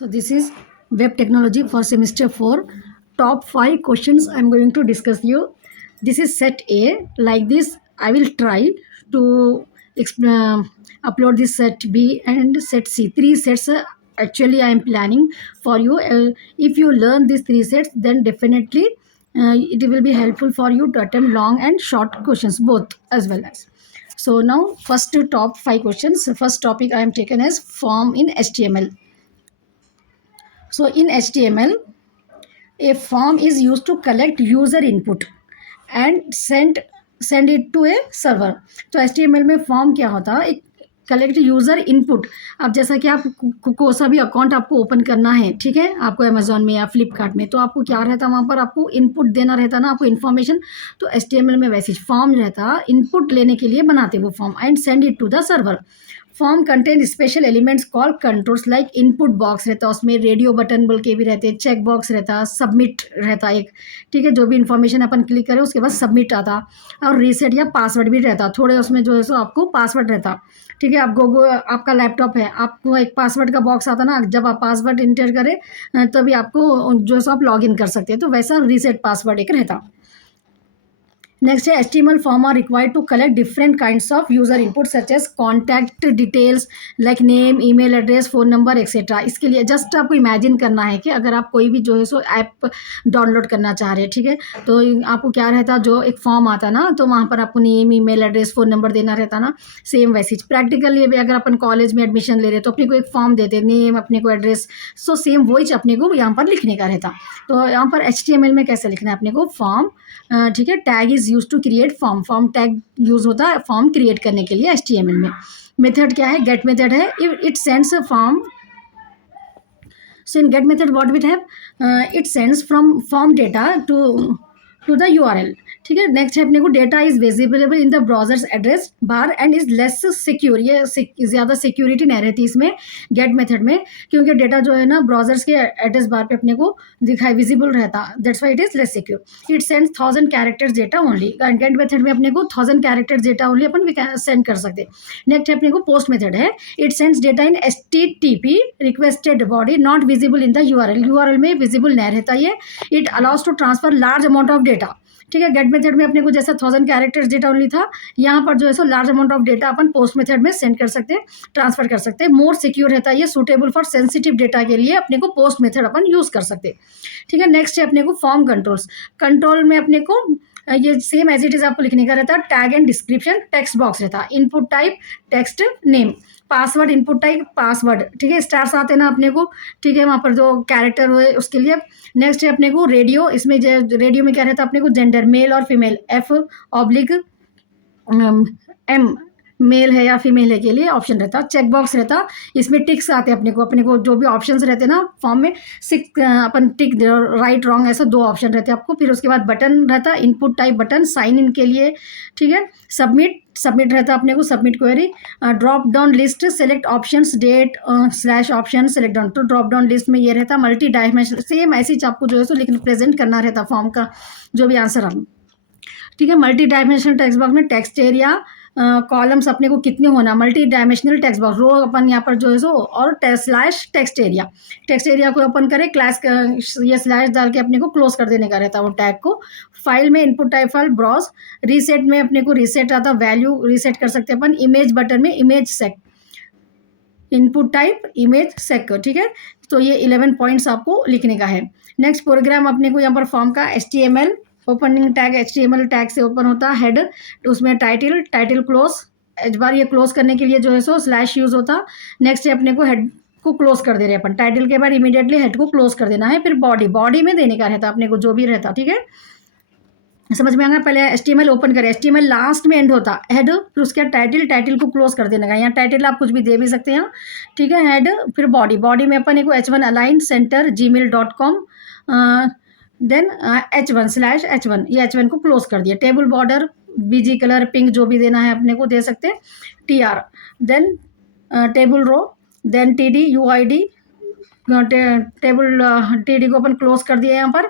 So this is web technology for semester 4. Top 5 questions I'm going to discuss you. This is set A. Like this, I will try to upload this set B and set C. Three sets actually I am planning for you. If you learn these three sets, then definitely it will be helpful for you to attempt long and short questions both as well as. So now first top 5 questions. First topic I am taken as form in HTML. So in HTML, a form is used to collect user input and send it to a server. तो HTML में form क्या होता है, एक collect user input. अब जैसा कि आप को सा भी अकाउंट आपको ओपन करना है, ठीक है, आपको अमेजोन में या फ्लिपकार्ट में, तो आपको क्या रहता है वहाँ पर आपको इनपुट देना रहता ना, आपको इन्फॉर्मेशन. तो HTML में वैसे फॉर्म रहता, इनपुट लेने के लिए बनाते वो form and send it to the server. Form contain special elements call controls like input box रहता है, उसमें रेडियो बटन बोल के भी रहते, चेक बॉक्स रहता, सबमिट रहता एक, ठीक है, जो भी इन्फॉर्मेशन अपन क्लिक करें उसके बाद सबमिट आता, और रीसेट या पासवर्ड भी रहता थोड़े उसमें, जो है सो आपको पासवर्ड रहता, ठीक है. आप गूगल आपका लैपटॉप है, आपको एक पासवर्ड का बॉक्स आता ना, जब आप पासवर्ड इंटर करें तभी आपको जो है सो आप लॉग इन कर सकते हैं, तो वैसा रीसेट पासवर्ड एक रहता. नेक्स्ट है HTML form are required to collect different kinds of user input such as contact details like name, email address, phone number etcetera. इसके लिए जस्ट आपको इमेजिन करना है कि अगर आप कोई भी जो है सो ऐप डाउनलोड करना चाह रहे हैं, ठीक है, तो आपको क्या रहता, जो एक फॉर्म आता ना, तो वहाँ पर आपको name, email address, phone number देना रहता ना. सेम वैसे प्रैक्टिकली भी अगर अपन कॉलेज में एडमिशन ले रहे तो अपने को एक फॉर्म देते, नेम, अपने को एड्रेस, सो सेम वही अपने को यहाँ पर लिखने का रहता. तो यहाँ पर HTML में कैसे लिखना है अपने को, फॉर्म, ठीक है, tag is use to create form. Form tag use होता है फॉर्म क्रिएट करने के लिए HTML में. मेथड क्या है, गेट मेथड है, it sends a form. So in get method what we have, it sends from form data to the URL, ठीक है. नेक्स्ट है अपने को data is visible in the browser's address bar and is less secure. ये ज़्यादा security नहीं रहती इसमें गेट मेथड में, क्योंकि डेटा जो है ना ब्राउजर्स के एड्रेस बार पे अपने को दिखाई विजिबल रहता, that's why it is less secure. It sends 1000 characters data only. Get method में अपने को 1000 कैरेक्टर्स डेटा ओनली अपन सेंड कर सकते. नेक्स्ट है अपने को पोस्ट मेथड है, it sends data in HTTP requested body not visible in the URL में विजिबल नहीं रहता ये. It allows to transfer large amount of data, ठीक है. गेट मेथड में अपने को जैसा 1000 कैरेक्टर्स डेटा ओनली था, यहाँ पर जो है so large amount of data upon post method में सेंड कर सकते हैं, ट्रांसफर कर सकते हैं. मोर सिक्योर रहता है ये, सूटेबल फॉर सेंसिटिव डेटा के लिए अपने को पोस्ट मेथड अपन यूज़ कर सकते हैं, ठीक है. नेक्स्ट है अपने को फॉर्म कंट्रोल्स. कंट्रोल में अपने को ये सेम एज इट इज आपको लिखने का रहता है. Tag and description, text box रहता, input type text, name, password, input type password, ठीक है, स्टार्स आते हैं ना अपने को, ठीक है, वहाँ पर जो कैरेक्टर हुए उसके लिए. नेक्स्ट है अपने को रेडियो. इसमें रेडियो में क्या रहता है अपने को, जेंडर मेल और फीमेल, F/M मेल है या फीमेल है के लिए ऑप्शन रहता. चेक बॉक्स रहता, इसमें टिक्स आते हैं अपने को जो भी ऑप्शंस रहते हैं ना फॉर्म में, अपन टिक राइट रॉन्ग ऐसा 2 ऑप्शन रहते हैं आपको. फिर उसके बाद बटन रहता, input type button, sign in के लिए, ठीक है. सबमिट रहता अपने को, submit query. Drop down list, select options, date / option select down. तो ड्रॉप डाउन लिस्ट में ये रहता मल्टी डायमेंशनल, सेम ऐसे ही आपको जो है सो लेकिन प्रेजेंट करना रहता फॉर्म का जो भी आंसर हम, ठीक है. मल्टी डायमेंशनल टेक्स्ट बॉक्स में टेक्स्ट एरिया, कॉलम्स अपने को कितने होना, मल्टी डायमेंशनल टेक्स्ट बॉक्स, रो अपन यहाँ पर जो है सो, और / टेक्स्ट एरिया को ओपन करें, क्लास ये स्लैश डाल के अपने को क्लोज कर देने का रहता है वो टैग को. फाइल में input type file, browse. Reset में अपने को रीसेट आता, वैल्यू रीसेट कर सकते हैं अपन. इमेज बटन में इमेज सेक, इनपुट टाइप इमेज सेक, ठीक है. तो ये 11 पॉइंट्स आपको लिखने का है. नेक्स्ट प्रोग्राम अपने को यहाँ पर फॉर्म का HTML opening tag, HTML tag से ओपन होता है. हेड, उसमें टाइटल क्लोज, एक बार ये क्लोज करने के लिए जो है सो स्लैश यूज होता. नेक्स्ट है अपने को हेड को क्लोज कर दे रहे हैं अपन, टाइटल के बाद इमीडिएटली हेड को क्लोज कर देना है. फिर बॉडी में देने का रहता अपने को जो भी रहता, ठीक है, समझ में आएगा. पहले HTML ओपन करें, HTML लास्ट में एंड होता हेड, फिर उसके टाइटल को क्लोज कर देने का. यहाँ टाइटल आप कुछ भी दे भी सकते हैं, ठीक है. हेड, फिर बॉडी में अपन को H1 align centre gmail.com, then H1/H1, ये H1 को क्लोज कर दिया. Table border, BG colour, pink जो भी देना है अपने को दे सकते हैं. TR, then table row, then TD UID, table TD को अपन क्लोज कर दिया यहाँ पर,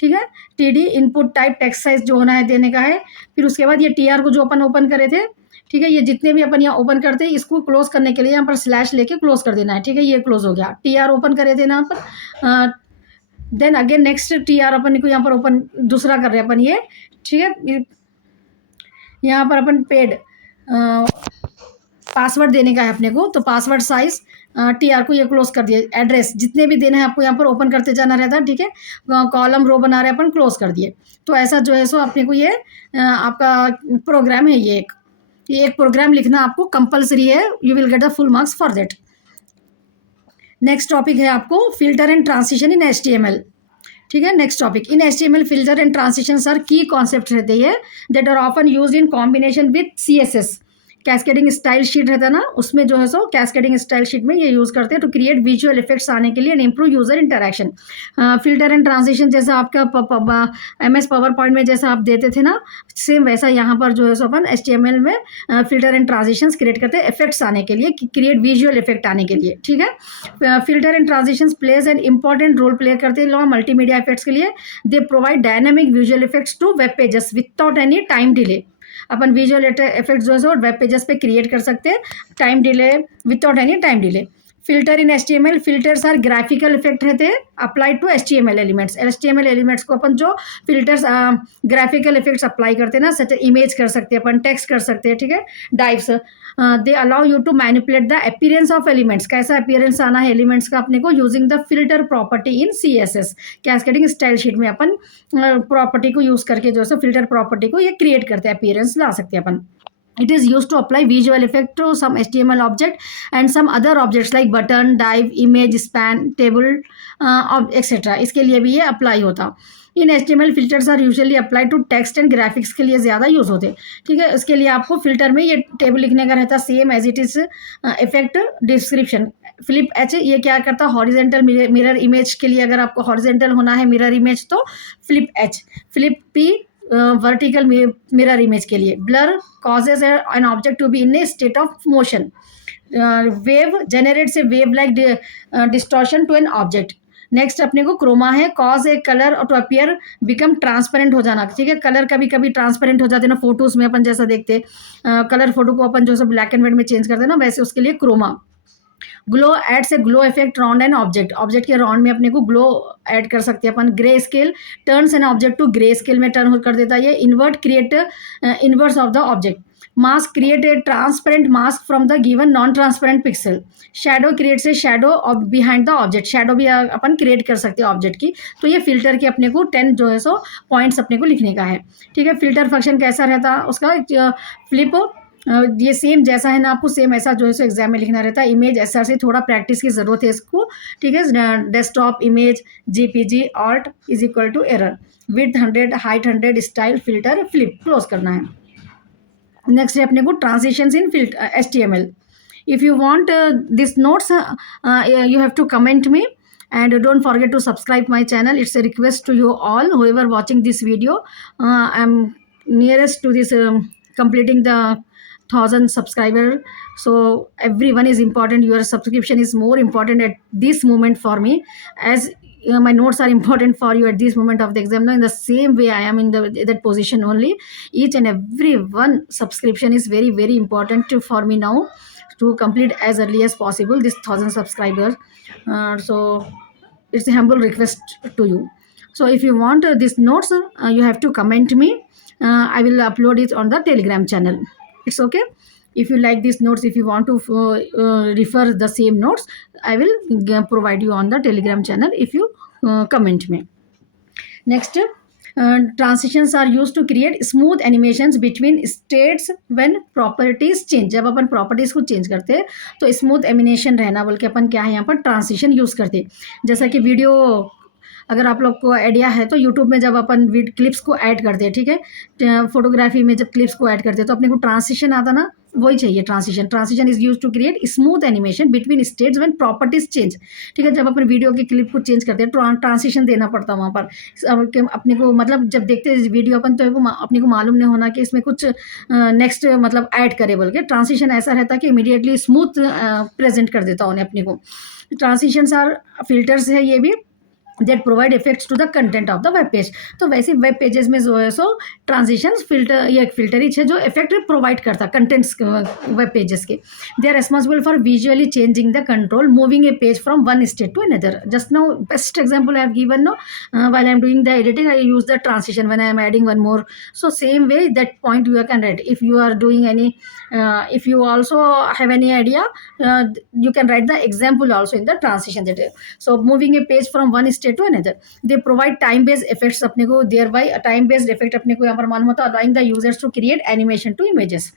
ठीक है. TD input type text size जो होना है देने का है. फिर उसके बाद ये TR को जो अपन ओपन करे थे ठीक है। ये जितने भी अपन यहाँ ओपन करते हैं इसको क्लोज करने के लिए यहाँ पर स्लैश लेके क्लोज कर देना है, ठीक है। ये क्लोज हो गया, टी आर ओपन करे थे यहाँ पर। Then again next T R अपन को यहाँ पर ओपन दूसरा कर रहे हैं अपन ये, ठीक है। यहाँ पर अपन पेड पासवर्ड देने का है अपने को, तो पासवर्ड साइज टी आर को ये क्लोज कर दिए। एड्रेस जितने भी देने हैं आपको यहाँ पर ओपन करते जाना रहता है, ठीक है। कॉलम रो बना रहे हैं अपन, क्लोज कर दिए। तो ऐसा जो है सो अपने को ये आपका प्रोग्राम है, ये एक प्रोग्राम लिखना आपको कंपलसरी है। You will get the full marks for that. Next topic है आपको filter and transition in HTML, ठीक है। Next topic in HTML filter and transition sir की कॉन्सेप्ट रहते हैं that are often use in combination with CSS। Cascading style sheet रहता है ना, उसमें जो है सो कैस्केडिंग स्टाइल शीट में ये यूज़ करते हैं टू क्रिएट विजुअल इफेक्ट्स आने के लिए and improve user interaction. Filter and transition जैसा आपका MS पावर पॉइंट में जैसा आप देते थे ना, सेम वैसा यहाँ पर जो है सो अपन HTML में फिल्टर एंड ट्रांजिशन क्रिएट करते हैं इफेक्ट्स आने के लिए, क्रिएट विजुअल इफेक्ट आने के लिए, ठीक है। Filter and transition plays an important role play करते हैं मल्टीमीडिया इफेक्ट्स के लिए। They provide dynamic visual effects to web pages without any time delay. अपन विजुअल इफेक्ट जो है वेब पेजेस पे क्रिएट कर सकते हैं time delay, without any time delay. Filter in HTML filters are graphical effect रहते हैं apply to HTML elements. HTML elements को अपन जो फिल्टर्स ग्राफिकल इफेक्ट्स अप्लाई करते हैं ना, सच इमेज कर सकते हैं अपन, टेक्स्ट कर सकते हैं, ठीक है। Dives they allow you to manipulate the appearance of elements. कैसा अपीयरेंस आना है एलिमेंट्स का अपने को, using the filter property in CSS cascading style sheet में अपन प्रॉपर्टी को यूज करके जो है फिल्टर प्रॉपर्टी को ये क्रिएट करते हैं, अपीयरेंस ला सकते हैं अपन। It is used to apply visual effect to some HTML object and some other objects like button, div, image, span, table, etc. इसके लिए भी ये अप्लाई होता। In HTML filters are usually apply to text and graphics के लिए ज़्यादा use होते, ठीक है। इसके लिए आपको फिल्टर में ये टेबल लिखने का रहता, same as it is effect description. Flip H ये क्या करता, हॉरिजेंटल मिरर इमेज के लिए अगर आपको हॉरिजेंटल होना है मिरर इमेज तो flip H। Flip P vertical mirror image के लिए। Blur causes an object to be in a state of motion. Wave generates a wave like distortion to an object. Next अपने को chroma है, cause a colour to appear become transparent हो जाना, ठीक है। Colour कभी कभी ट्रांसपेरेंट हो जाते हैं ना फोटोज में अपन जैसा देखते, कलर फोटो को अपन जो सब ब्लैक एंड व्हाइट में चेंज करते हैं ना, वैसे उसके लिए chroma. Glow adds a glow effect round an object. Object के राउंड में अपने को ग्लो ऐड कर सकते हैं अपन। Grey scale turns an object to grey scale में टर्न कर देता है ये। Invert create inverse of the object. Mask create a transparent mask from the given non transparent pixel. Shadow creates A shadow behind the object. Shadow भी अपन create कर सकते हैं object की। तो ये फिल्टर के अपने को 10 जो है सो पॉइंट्स अपने को लिखने का है, ठीक है। फिल्टर फंक्शन कैसा रहता उसका, फ्लिप ये सेम जैसा है ना, आपको सेम ऐसा जो है सो एग्जाम में लिखना रहता है। इमेज SR से थोड़ा प्रैक्टिस की ज़रूरत है इसको, ठीक है। Desktop image JPG alt is equal to error. Width 100 height 100 style filter flip close करना है। नेक्स्ट है अपने को transitions in HTML। If you want this notes you have to comment me and don't forget to subscribe my channel. It's a request to you all whoever watching this video. I'm nearest to this completing the 1000 subscriber, so everyone is important. Your subscription is more important at this moment for me, as my notes are important for you at this moment of the exam. Now in the same way I am in that position only. Each and every one subscription is very very important for me now to complete as early as possible this 1000 subscribers. So it's a humble request to you. So if you want these notes, you have to comment me. I will upload it on the Telegram channel. It's okay. If you like these notes, if you want to refer the same notes, I will provide you on the Telegram channel if you comment me. Next, transitions are used to create smooth animations between states when properties change. जब अपन properties को change करते हैं तो smooth animation रहना बोल के अपन क्या है यहाँ पर transition use करते हैं। जैसा कि वीडियो अगर आप लोग को आइडिया है तो यूट्यूब में जब अपन क्लिप्स को ऐड करते हैं, ठीक है, फोटोग्राफी में जब क्लिप्स को ऐड करते हैं तो अपने को ट्रांसिशन आता ना, वही चाहिए transition. Transition is use to create smooth animation between states when properties change, ठीक है। जब अपन वीडियो की क्लिप को चेंज करते हैं ट्रांसिशन देना पड़ता है वहाँ पर अपने को, मतलब जब देखते हैं वीडियो अपन तो अपने को मालूम नहीं होना कि इसमें कुछ नेक्स्ट मतलब ऐड करे बोल के। ट्रांसिशन ऐसा रहता है कि इमीडिएटली स्मूथ प्रेजेंट कर देता उन्हें अपने को। ट्रांसिशंस आर फिल्टर्स है ये भी, that provide effects to the content of the web page. तो वैसे वेब पेजेस में जो है सो ट्रांजिशंस फिल्टर, ये एक फिल्टरिच है जो इफेक्ट प्रोवाइड करता कंटेंट्स वेब पेजेस के। They are responsible for visually changing the control moving a page from one state to another. Just now best example I have given no, while I am doing the editing I use the transition when I am adding one more. So same way that point you can write if you are doing any, if you also have any idea, you can write the example also in the transition that so moving a page from one state to another. They provide time based effects अपने को, thereby a time based effect अपने को यहाँ पर मालूम होता है, allowing the users to create animation to images.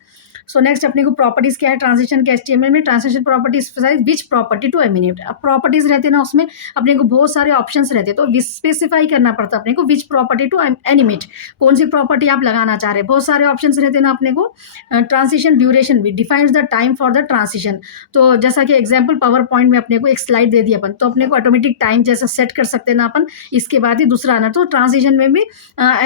So next अपने को प्रॉपर्टीज क्या है ट्रांजिशन के HTML में, transition properties which property to animate. अब प्रॉपर्टीज रहते हैं ना उसमें अपने को बहुत सारे ऑप्शंस रहते हैं, तो स्पेसिफाई करना पड़ता है अपने को विच प्रॉपर्टी टू एनिमेट, कौन सी प्रॉपर्टी आप लगाना चाह रहे हैं। बहुत सारे ऑप्शंस रहते हैं ना अपने को। ट्रांजिशन ड्यूरेशन भी defines the time for the transition. तो जैसा कि एग्जाम्पल पावर पॉइंट में अपने को एक स्लाइड दे दी अपन, तो अपने को ऑटोमेटिक टाइम जैसा सेट कर सकते हैं ना अपन, इसके बाद ही दूसरा आना। तो ट्रांजिशन में भी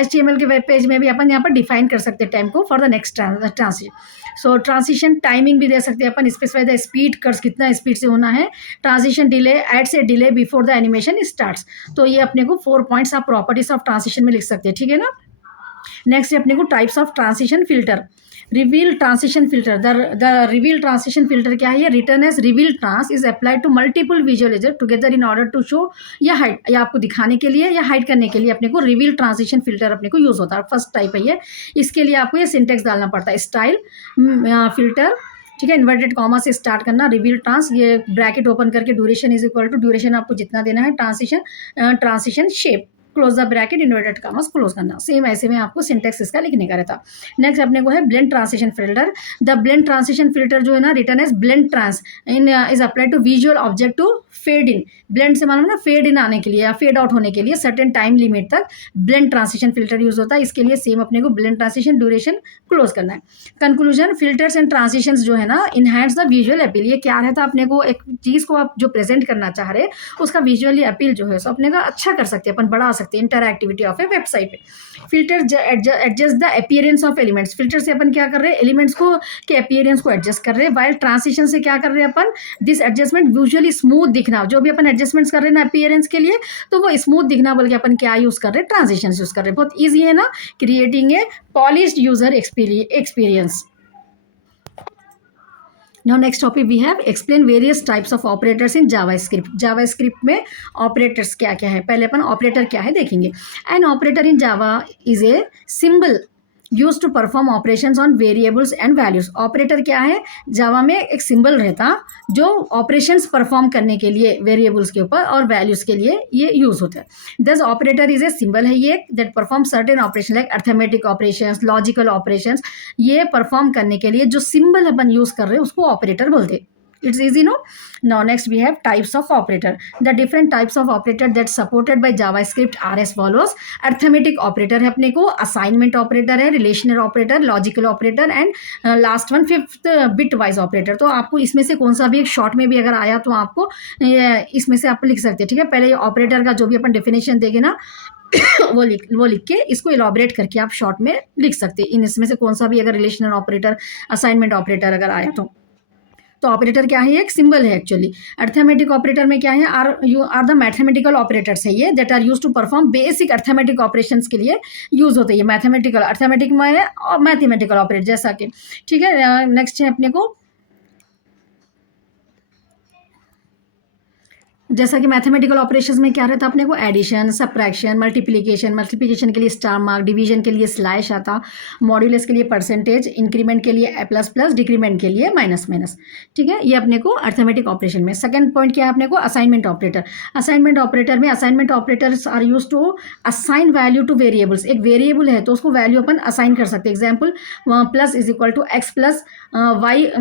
HTML के वेब पेज में भी अपन यहाँ पर डिफाइन कर सकते हैं टाइम को for the next transition. So transition timing भी दे सकते हैं अपन, स्पेसिफाई द स्पीड कर्स, कितना स्पीड से होना है। ट्रांजिशन डिले, एड से delay before the animation starts. तो ये अपने को 4 पॉइंट्स आप प्रॉपर्टीज ऑफ ट्रांजिशन में लिख सकते हैं, ठीक है ना। नेक्स्ट है अपने को types of transition filter. Reveal transition filter, the reveal transition filter क्या है, ये return as reveal trans is applied to multiple visualizer together in order to show या हाइड, या आपको दिखाने के लिए या हाइड करने के लिए अपने को रिवील ट्रांजिशन फिल्टर अपने को यूज होता है। फर्स्ट टाइप है ये, इसके लिए आपको ये सिंटेक्स डालना पड़ता है, स्टाइल फिल्टर, ठीक है, इन्वर्टेड कॉमा से स्टार्ट करना, रिवील ट्रांस, ये ब्रैकेट ओपन करके duration is equal to, duration आपको जितना देना है, transition shape, close the bracket, inverted commas close करना। सेम ऐसे में आपको सिंटेक्स इसका लिखने का रहता। नेक्स्ट अपने को है blend transition filter. The blend transition filter जो है ना return as blend trans in is applied to visual object to fade in. Blend से मालूम ना फेड इन आने के लिए या फेड आउट होने के लिए सर्टेन टाइम लिमिट तक ब्लेंड ट्रांजिशन फिल्टर यूज होता है। इसके लिए सेम अपने को ब्लेंड ट्रांजिशन ड्यूरेशन क्लोज करना है। कंक्लूजन, फिल्टर्स एंड ट्रांजिशन जो है ना इनहैंस द विजुअल अपील। ये क्या रहता है अपने को, एक चीज को आप जो प्रेजेंट करना चाह रहे हैं उसका विजुअली अपील जो है सो अपने का अच्छा कर सकते हैं, अपन बढ़ा सकते हैं इंटरएक्टिविटी ऑफ ए वेबसाइट पे। Filter adjust the appearance of elements. Filter से अपन क्या कर रहे हैं, एलिमेंट्स को के अपीयरेंस को एडजस्ट कर रहे हैं। वाइल ट्रांजिशन से क्या कर रहे हैं अपन, दिस एडजस्टमेंट विजुअली स्मूथ दिखना, जो भी अपन एडजस्टमेंट्स कर रहे हैं ना अपीयरेंस के लिए, तो वो स्मूथ दिखना बोल के अपन क्या यूज कर रहे हैं, ट्रांजिशन यूज कर रहे हैं। बहुत ईजी है ना, creating a polished user experience. Now next topic we have explain various types of operators in JavaScript. JavaScript में operators क्या क्या है, पहले अपन operator क्या है देखेंगे। An operator in Java is a symbol used to perform operations on variables and values. Operator क्या है, जावा में एक सिंबल रहता जो ऑपरेशंस परफॉर्म करने के लिए वेरिएबल्स के ऊपर और वैल्यूज के लिए ये यूज होता है। दस ऑपरेटर इज ए सिंबल है ये that perform certain operation like arithmetic operations, logical operations. ये परफॉर्म करने के लिए जो सिंबल अपन यूज कर रहे हैं उसको ऑपरेटर बोलते हैं। It's easy, no? Now next we have types of operator. The different types of operator that supported by JavaScript are as follows. Arithmetic operator है अपने को, assignment operator है, relational operator, logical operator and last one fifth bitwise operator. तो आपको इसमें से कौन सा भी एक शॉर्ट में भी अगर आया तो आपको इसमें से आप लिख सकते हैं, ठीक है। पहले ये ऑपरेटर का जो भी अपन डेफिनेशन देंगे ना वो लिख के इसको इलाबरेट करके आप शॉर्ट में लिख सकते हैं। इन इसमें से कौन सा भी अगर रिलेशनल ऑपरेटर, असाइनमेंट ऑपरेटर अगर आया तो ऑपरेटर क्या है, एक सिंबल है एक्चुअली। अर्थमेटिक ऑपरेटर में क्या है, आर द मैथमेटिकल ऑपरेटर्स है ये that are use to perform basic arithmetic operations के लिए यूज होते हैं। ये मैथमेटिकल, अर्थमेटिक में है और मैथमेटिकल ऑपरेटर जैसा कि, ठीक है। नेक्स्ट है अपने को, जैसा कि मैथमेटिकल ऑपरेशंस में क्या रहता है अपने को, एडिशन, सब्ट्रैक्शन, मल्टीप्लिकेशन के लिए स्टार मार्क, डिवीजन के लिए स्लैश आता, मॉड्यूलस के लिए परसेंटेज, इंक्रीमेंट के लिए ए प्लस प्लस, डिक्रीमेंट के लिए माइनस माइनस, ठीक है। ये अपने को अर्थमेटिक ऑपरेशन में। सेकंड पॉइंट क्या है अपने को, असाइनमेंट ऑपरेटर। असाइनमेंट ऑपरेटर में assignment operators are use to assign value to variables. एक वेरिएबल है तो उसको वैल्यू अपन असाइन कर सकते हैं। Example, plus is equal to X plus Y,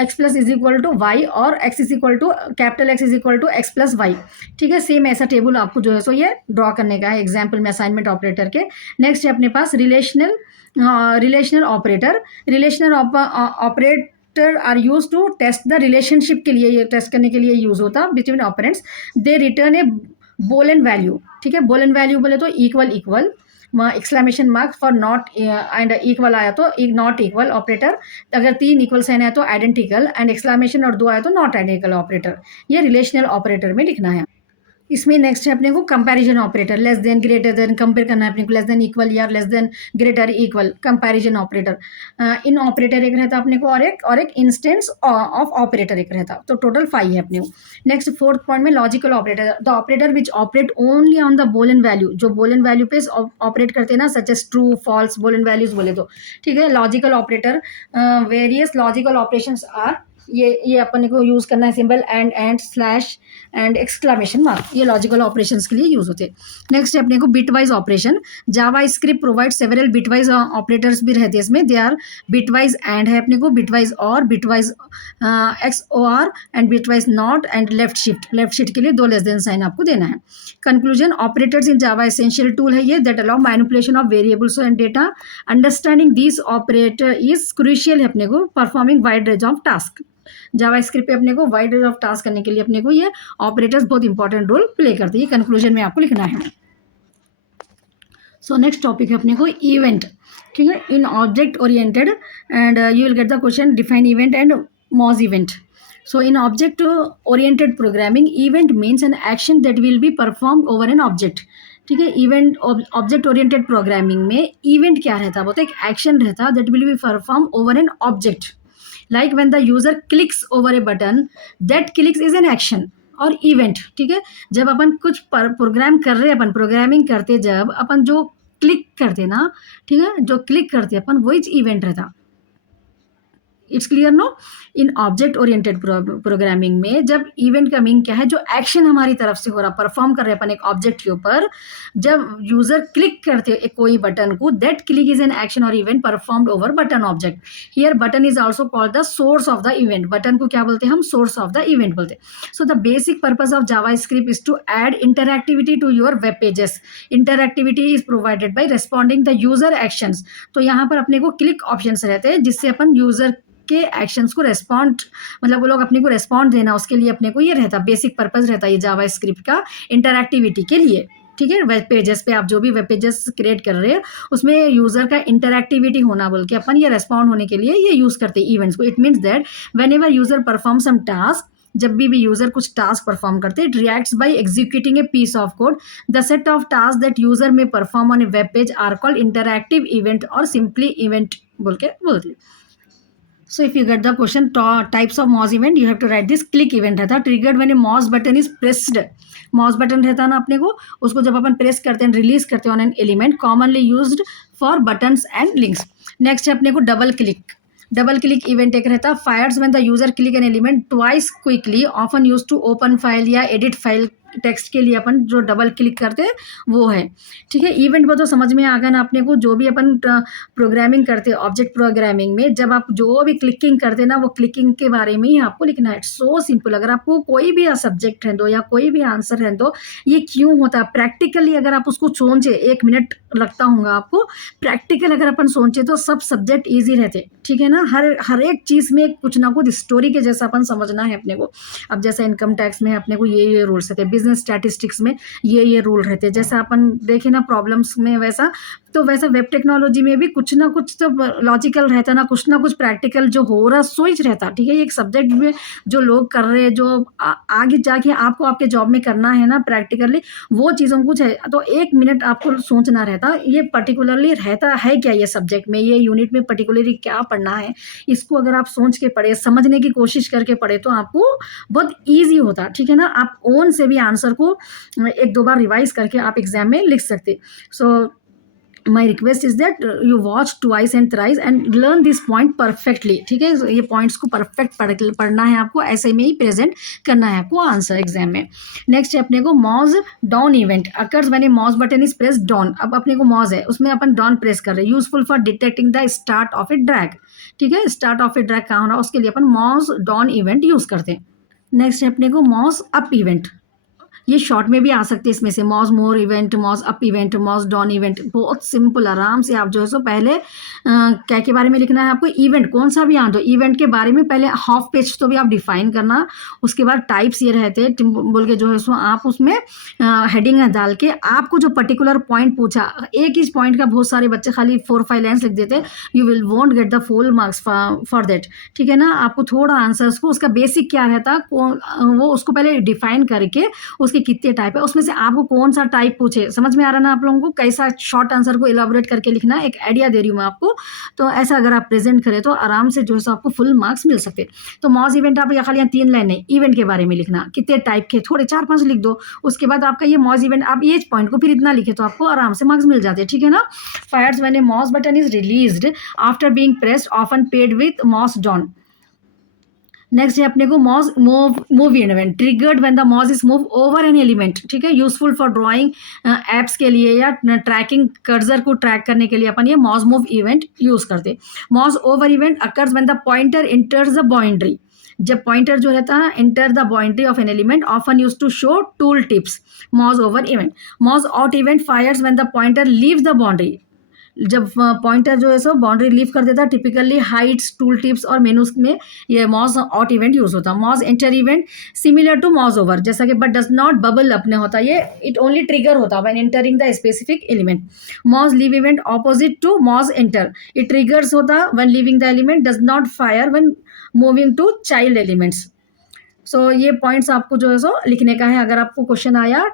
X plus is equal to Y और X is equal to capital X is equal to X plus Y, ठीक है। सेम ऐसा टेबल आपको जो है सो ये ड्रॉ करने का है एग्जाम्पल में असाइनमेंट ऑपरेटर के। नेक्स्ट है अपने पास relational operator. Relational operator are use to test the relationship के लिए, ये टेस्ट करने के लिए यूज होता between operands. They return a boolean value, ठीक है। बोलन वैल्यू बोले तो equal exclamation mark for not and equal आया तो नॉट इक्वल ऑपरेटर, अगर 3 इक्वल साइन आया तो आइडेंटिकल, एंड एक्सक्लेमेशन और 2 आया तो नॉट आइडेंटिकल ऑपरेटर। ये रिलेशनल ऑपरेटर में लिखना है। इसमें नेक्स्ट है अपने को comparison operator, less than, greater than, compare करना है अपने को, लेस देन, इक्वल या less than, greater, equal, comparison operator. इन ऑपरेटर एक रहता अपने को, और एक इंस्टेंस ऑफ ऑपरेटर एक रहता, तो टोटल 5 है अपने को। नेक्स्ट फोर्थ पॉइंट में logical operator, the operator which operate only on the boolean value, जो बोलन वैल्यू पे ऑपरेट करते हैं ना, such as true, false, boolean values बोले तो, ठीक है। Logical operator, various logical operations are, ये अपन को यूज करना है, symbol and slash and exclamation mark, ये लॉजिकल ऑपरेशंस के लिए यूज होते हैं। नेक्स्ट है अपने को बिटवाइज ऑपरेशन, जावा script provide several bitwise operators भी रहते हैं इसमें, दे आर बिटवाइज एंड है अपने को, बिटवाइज और, bitwise XOR and bitwise not and left shift, left shift के लिए 2 लेस देन साइन आपको देना है। Conclusion, operators in Java essential tool है ये, that allow manipulation of variables and data, understanding this operator is crucial है अपने को, performing wide range of task. Java script पे अपने को वाइड रेंज ऑफ टास्क करने के लिए अपने को ये ऑपरेटर्स बहुत इंपॉर्टेंट रोल प्ले करते हैं, कंक्लूजन में आपको लिखना है। सो नेक्स्ट टॉपिक है अपने को इवेंट, ठीक है। In object oriented and you will get the question, define event and mouse event. So in object oriented programming, event means an action that will be performed over an object, ठीक है। Event object oriented programming में event क्या रहता है, वो तो एक action रहता that will be perform over an object, like when the user clicks over A button, that clicks is an action और इवेंट, ठीक है। जब अपन कुछ प्रोग्राम कर रहे हैं, अपन प्रोग्रामिंग करते, जब अपन जो क्लिक करते ना, ठीक है, जो क्लिक करते अपन, वही इवेंट रहता। It's clear no. In object oriented programming में जब इवेंट का मीन क्या है, जो एक्शन हमारी तरफ से हो रहा, परफॉर्म कर रहे हैं अपन एक ऑब्जेक्ट के ऊपर, जब यूजर क्लिक करते हैं कोई बटन को, that click is an action और event performed over button object. Here button is also called the source of the event, button को क्या बोलते हैं हम, सोर्स ऑफ द इवेंट बोलते हैं। So the basic purpose of JavaScript is to add interactivity to your web pages. Interactivity is provided by responding the user actions, तो यहाँ पर अपने को क्लिक ऑप्शंस रहते हैं, जिससे अपन यूजर के एक्शंस को रेस्पॉन्ड, मतलब वो लोग अपने को रेस्पॉन्ड देना, उसके लिए अपने को ये रहता, बेसिक पर्पस रहता है ये जावा स्क्रिप्ट का, इंटरएक्टिविटी के लिए, ठीक है। वेब पेजेस पे आप जो भी वेब पेजेस क्रिएट कर रहे हैं, उसमें यूजर का इंटरएक्टिविटी होना बोल के अपन ये रेस्पॉन्ड होने के लिए ये यूज करते हैं इवेंट्स को। It means that whenever user perform some task, जब भी यूजर कुछ टास्क परफॉर्म करते हैं, it reacts by executing a piece of code, the set of task that user may perform on a web page are called interactive event और simply event बोल के बोलते हैं। So if you get the question, types of mouse event, you have to write this click event रहता, triggered when a mouse button is pressed, mouse button रहता ना अपने को, उसको जब अपन प्रेस करते हैं, रिलीज करते हैं on an element, commonly used for buttons and links. Next है अपने को double click, double click event एक रहता, fires when the user click an element twice quickly, often use to open file या एडिट फाइल, टेक्स्ट के लिए अपन जो double click करते हैं वो है, ठीक है। इवेंट वो तो समझ में आ गया ना अपने को, जो भी अपन प्रोग्रामिंग करते हैं ऑब्जेक्ट प्रोग्रामिंग में, जब आप जो भी क्लिकिंग करते हैं ना, वो क्लिकिंग के बारे में ही आपको लिखना है। सो सिंपल, अगर आपको कोई भी सब्जेक्ट है दो या कोई भी आंसर है दो, ये क्यों होता है, प्रैक्टिकली अगर आप उसको सोचे, 1 मिनट लगता होगा आपको, प्रैक्टिकल अगर अपन सोचे तो सब सब्जेक्ट ईजी रहते, ठीक है ना। हर एक चीज़ में कुछ ना कुछ स्टोरी के जैसा अपन समझना है अपने को। अब जैसा इनकम टैक्स में अपने को ये रूल्स रहते हैं, बिजनेस स्टैटिस्टिक्स में ये रूल रहते हैं, जैसा अपन देखे ना प्रॉब्लम्स में, वैसा तो वैसा वेब टेक्नोलॉजी में भी कुछ ना कुछ तो लॉजिकल रहता ना कुछ प्रैक्टिकल जो हो रहा सोच रहता, ठीक है। एक सब्जेक्ट में जो लोग कर रहे हैं, जो आगे जाके आपको आपके जॉब में करना है ना प्रैक्टिकली, वो चीज़ों कुछ है, तो 1 मिनट आपको सोचना रहता, ये पर्टिकुलरली रहता है क्या, ये सब्जेक्ट में, ये यूनिट में पर्टिकुलरली क्या पढ़ना है, इसको अगर आप सोच के पढ़े, समझने की कोशिश करके पढ़े, तो आपको बहुत ईजी होता, ठीक है ना। आप ओन से भी आंसर को 1-2 बार रिवाइज करके आप एग्जाम में लिख सकते। So my request is that you watch twice and thrice and learn this point perfectly, ठीक है। ये पॉइंट्स को परफेक्ट पढ़ना है आपको, ऐसे में ही प्रेजेंट करना है आपको आंसर एग्जाम में। नेक्स्ट है अपने को Moj down event, occurs when a mouse button is press down. अब अपने को मॉज है, उसमें अपन डाउन प्रेस कर रहे हैं, useful for detecting the start of A drag, ठीक है। स्टार्ट ऑफ ए ड्रैग कहाँ होना, उसके लिए अपन मॉज डाउन इवेंट यूज करते हैं। नेक्स्ट है अपने को मॉज अप इवेंट, ये शॉर्ट में भी आ सकते हैं इसमें से, mouse more event, mouse up event, mouse down event, बहुत सिंपल, आराम से आप जो है सो पहले क्या के बारे में लिखना है आपको, इवेंट कौन सा भी आना, तो इवेंट के बारे में पहले हाफ पेज तो भी आप डिफाइन करना, उसके बाद टाइप्स ये रहते हैं बोल के जो है सो आप उसमें हेडिंग डाल के आपको जो पर्टिकुलर पॉइंट पूछा, एक ही पॉइंट का बहुत सारे बच्चे खाली 4-5 लाइन्स लिख देते, you will won't get the full marks for that, ठीक है ना। आपको थोड़ा आंसर्स को उसका बेसिक क्या रहता वो उसको पहले डिफाइन करके उसके के कितने टाइप है, उसमें से आपको कौन सा टाइप पूछे, समझ में आ रहा ना आप लोगों को कैसा शॉर्ट आंसर को इलाबोरेट करके लिखना है, एक आइडिया दे रही हूँ मैं आपको। तो ऐसा अगर आप प्रेजेंट करें तो आराम से जो है सो आपको फुल मार्क्स मिल सकते। तो मॉज इवेंट आप या खाली यहाँ 3 लाइन नहीं, इवेंट के बारे में लिखना, कितने टाइप के, थोड़े 4-5 लिख दो। उसके बाद आपका ये मॉज इवेंट, आप ये पॉइंट को फिर इतना लिखे तो आपको आराम से मार्क्स मिल जाते हैं, ठीक है ना। Fires when a mouse button is released after being pressed often paired with mouse down. Next है अपने को mouse move event, triggered when the mouse is move over an element, ठीक है, यूजफुल फॉर ड्राइंग एप्स के लिए या trekking cursor को track करने के लिए अपन ये मॉज मूव इवेंट यूज करते। Mouse over event occurs when the pointer enters the boundary, जब पॉइंटर जो रहता है enter the boundary of an element often use to show tool tips, mouse over event. Mouse out event fires when the pointer leave the boundary, जब pointer जो है सो boundary leave कर देता है, टिपिकली हाइट्स, टूल टिप्स और menus में ये मॉज आउट इवेंट यूज होता है। Mouse enter event similar to mouse over, जैसा कि बट डज नॉट बबल अपने होता, ये इट ओनली ट्रिगर होता when entering the specific element. Mouse leave event opposite to mouse enter, it triggers होता when leaving the element, does not fire when moving to child elements. So ये points आपको जो है सो लिखने का है। अगर आपको क्वेश्चन आया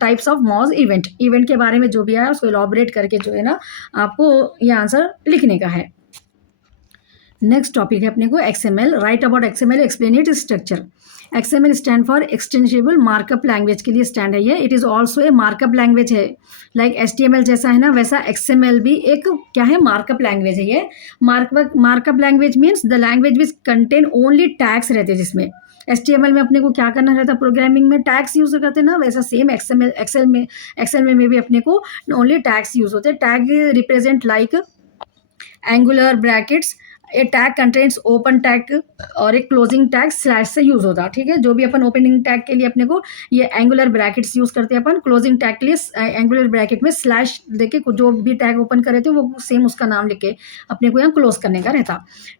types of Moj event, event के बारे में जो भी आया उसको इलॉबरेट करके जो है ना आपको ये आंसर लिखने का है। नेक्स्ट टॉपिक है अपने को XML, right about XML, explain it structure. XML stand for extensible markup language के लिए स्टैंड है ये। It is also a markup language है, लाइक एचटीएमएल जैसा है ना वैसा एक्सएमएल भी एक क्या है, मार्कअप लैंग्वेज है ये। Markup language means the language which contain only tags रहते हैं, जिसमें एचटीएमएल में अपने को क्या करना रहता है, प्रोग्रामिंग में टैग्स यूज करते हैं ना, वैसा सेम एक्सेल में भी अपने को ओनली टैग्स यूज होते हैं। Tag represent like angular brackets, a tag contains open tag और एक क्लोजिंग टैग स्लैश से यूज होता है, ठीक है। जो भी अपन ओपनिंग टैग के लिए अपने को ये एंगुलर ब्रैकेट्स यूज करते हैं, अपन क्लोजिंग टैग के लिए एंगुलर ब्रैकेट में स्लैश देके जो भी टैग ओपन करे थे वो सेम उसका नाम लिख के अपने को यहाँ क्लोज करने का रहता।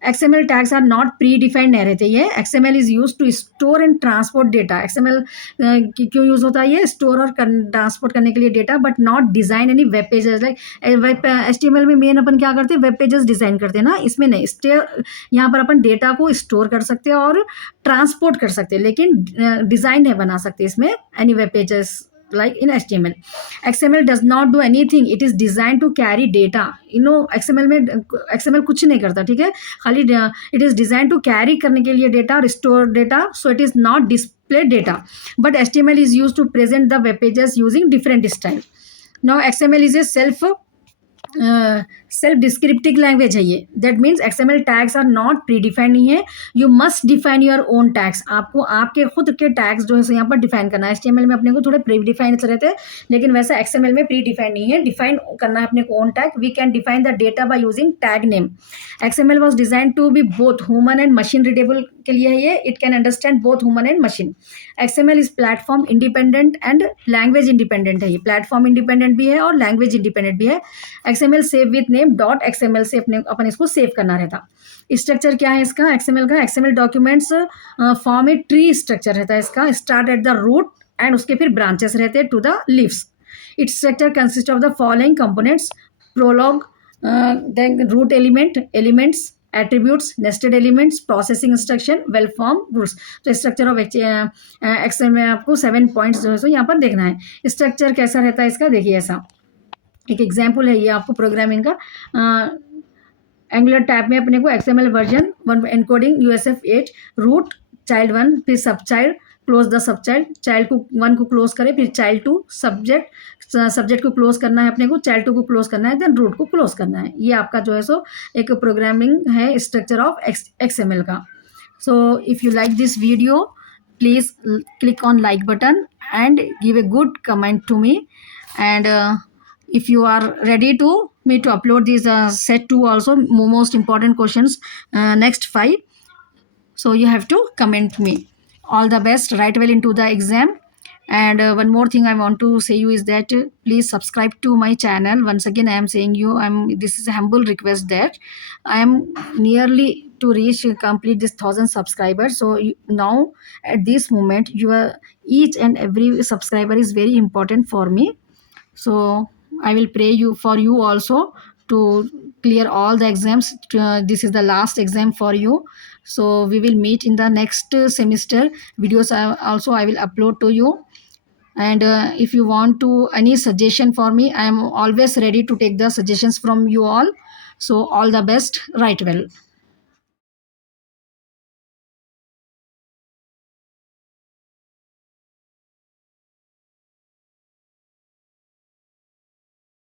XML tags are not predefined नहीं रहते ये। XML is use to store and transport data. XML क्यों यूज होता है, ये स्टोर और ट्रांसपोर्ट करने के लिए data, but not design any web pages. Like HTML में मेन अपन क्या करते हैं, वेब पेजेस डिजाइन करते हैं ना, इसमें नहीं। यहाँ पर अपन डेटा को स्टोर कर सकते हैं और ट्रांसपोर्ट कर सकते हैं, लेकिन डिजाइन नहीं बना सकते इसमें any web pages like in HTML. XML does not do anything, it is designed to carry data. You know XML में XML कुछ नहीं करता, ठीक है, खाली it is designed to carry करने के लिए डेटा और store data, so it is not display data. But HTML is used to present the web pages using different style. Now XML is a self descriptive language है ये। That means XML tags are not predefined नहीं है, you must define your own tags. आपको आपके खुद के tags जो है यहाँ पर डिफाइन करना है। एचटीएमएल में अपने को थोड़े प्री डिफाइंड रहते हैं, लेकिन वैसा एक्सएमएल में प्री डिफाइंड नहीं है, डिफाइन करना है अपने को own tag. We can define the data by using tag name. XML was design to be both human and machine readable के लिए है ये। It can understand both human and machine. XML is platform independent and language independent है ये। Platform independent भी है और language independent भी है। XML save with name dot XML से अपने अपन इसको सेव करना रहता। स्ट्रक्चर क्या है इसका एक्सएमएल का, XML documents form a tree structure रहता है इसका। Start at the root and उसके फिर ब्रांचेस रहते हैं to the leaves. Its structure consist of the following components, prolog, then root elements, attributes, nested elements, processing instruction, well form roots. तो structure of XML में आपको 7 points जो है सो यहाँ पर देखना है। स्ट्रक्चर कैसा रहता है इसका, देखिए ऐसा एक एग्जाम्पल है ये आपको प्रोग्रामिंग का। एंगुलर टैब में अपने को XML version 1 encoding USF8, root child 1, फिर sub child, close the sub child, child को 1 को क्लोज करें, फिर चाइल्ड 2, सब्जेक्ट को क्लोज करना है अपने को, चाइल्ड 2 को क्लोज करना है, देन रूट को क्लोज करना है। ये आपका जो है सो एक प्रोग्रामिंग है स्ट्रक्चर ऑफ XML का। So if you like this video please click on like button and give a good comment to me, and if you are ready to me to upload these set 2 also most important questions, next 5, so you have to comment me. All the best, write well into the exam. And one more thing I want to say you is that please subscribe to my channel. Once again I am saying you, this is a humble request that I am nearly to reach complete this 1000 subscribers. So now at this moment each and every subscriber is very important for me. So I will pray for you also to clear all the exams. This is the last exam for you. So we will meet in the next semester videos. I will upload to you. And if you want to any suggestion for me, I am always ready to take the suggestions from you all. So all the best, write well.